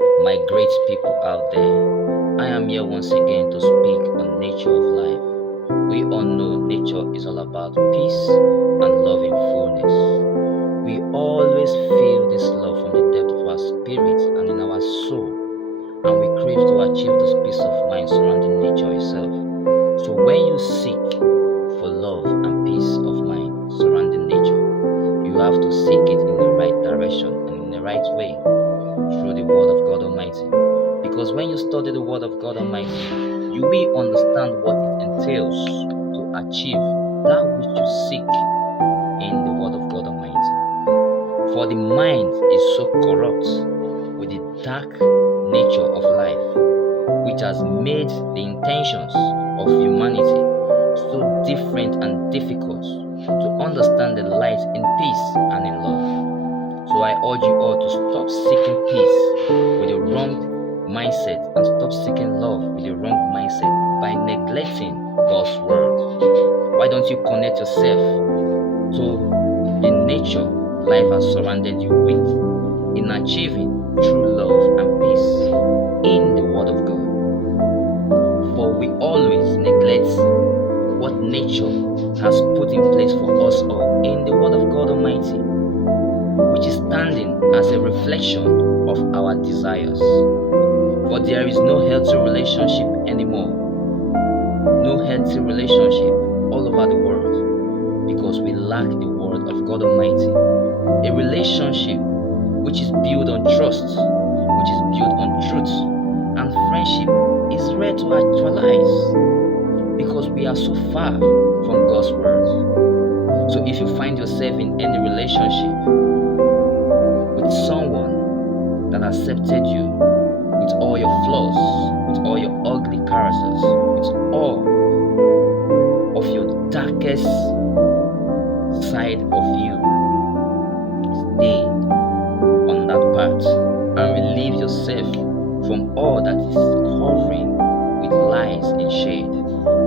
My great people out there, I am here once again to speak on nature of life. We all know nature is all about peace and love in fullness. We always feel this love from the depth of our spirit and in our soul, and we crave to achieve this peace of mind surrounding nature itself. So when you seek for love and peace of mind surrounding nature, you have to seek it in the right direction and in the right way through the Word of God Almighty. Because when you study the Word of God Almighty, you will understand what it entails to achieve that which you seek in the Word of God Almighty. For the mind is so corrupt with the dark nature of life, which has made the intentions of humanity so different and difficult to understand the light in peace and in love. So I urge you all to stop seeking peace with a wrong mindset and stop seeking love with a wrong mindset by neglecting God's word. Why don't you connect yourself to the nature life has surrounded you with in achieving true love and peace in the word of God? For we always neglect what nature has put in place for us all in the word of God Almighty, which is standing as a reflection of our desires. For there is no healthy relationship anymore. No healthy relationship all over the world because we lack the word of God Almighty. A relationship which is built on trust, which is built on truth, and friendship is rare to actualize because we are so far from God's word. So if you find yourself in any relationship with someone that accepted you with all your flaws, with all your ugly characters, with all of your darkest side of you, stay on that path and relieve yourself from all that is covering with lies and shade,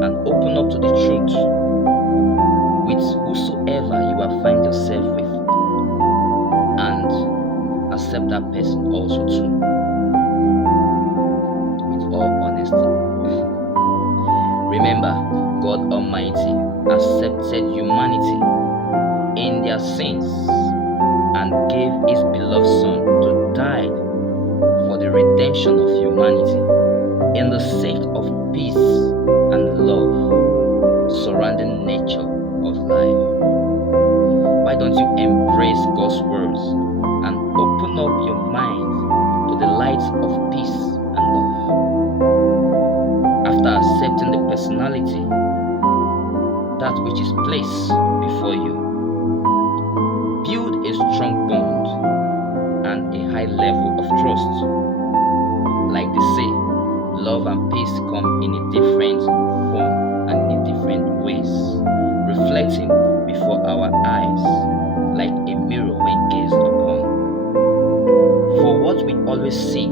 and open up to the truth with whosoever you have find yourself with, and accept that person also too with all honesty. Remember, God Almighty accepted humanity in their sins and gave his beloved Son to die for the redemption of humanity in the sake of peace and love surrounding nature of life. Why don't you embrace God's words and open up your mind to the light of peace and love? After accepting the personality, that which is placed before you, build a strong bond and a high level of trust. Like they say, love and peace come in a different form and in different ways, reflecting before our eyes like a mirror when gazed upon. For what we always seek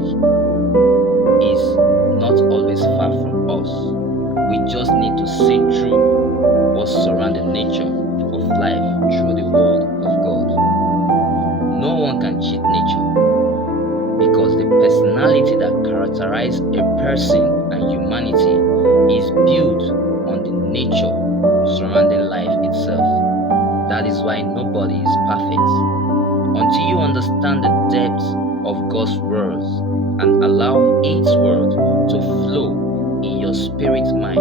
is not always far from us. We just need to see through what's surrounding nature of life through the word of God. No one can cheat nature because the personality that characterizes a person and humanity is built on the nature surrounding life itself. That is why nobody is perfect. Until you understand the depth of God's words and allow its word to flow in your spirit mind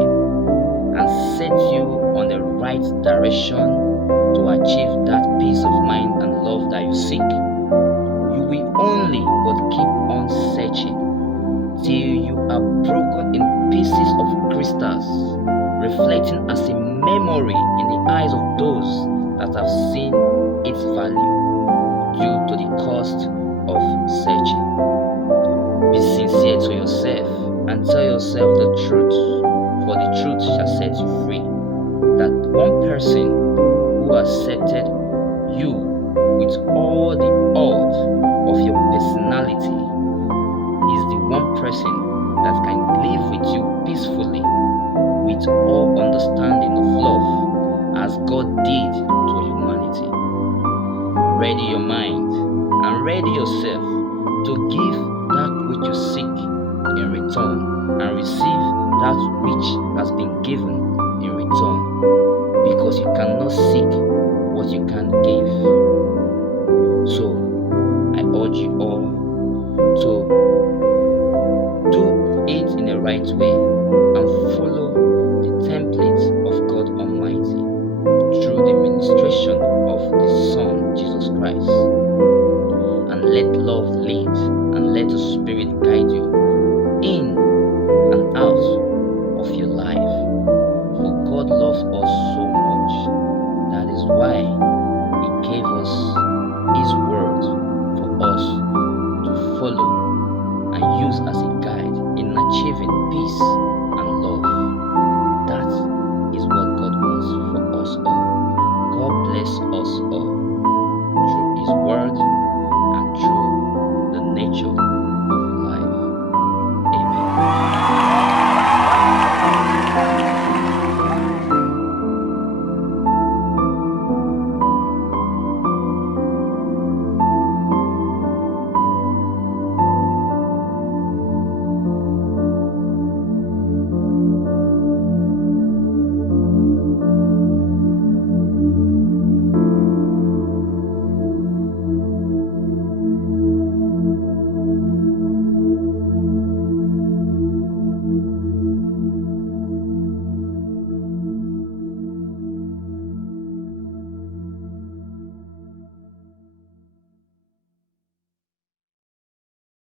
and set you on the right direction to achieve that peace of mind and love that you seek, you will only but keep on searching till you are broken in pieces of crystals, reflecting as a memory in the eyes of those that have seen its value due to the cost of searching. Be sincere to yourself and tell yourself the truth, for the truth shall set you free. That one person who accepted you with all the odd of your personality is the one person that can live with you peacefully with all understanding of love as God did to humanity. Ready your mind and ready yourself to give that that which has been given in return, because you cannot seek what you can't give. So I urge you all to do it in the right way and follow the template of God Almighty through the ministration of the Son Jesus Christ, and let love lead and let the Spirit guide you in and out of your life. For God loves us so much. That is why He gave us His word for us to follow and use as a guide in achieving peace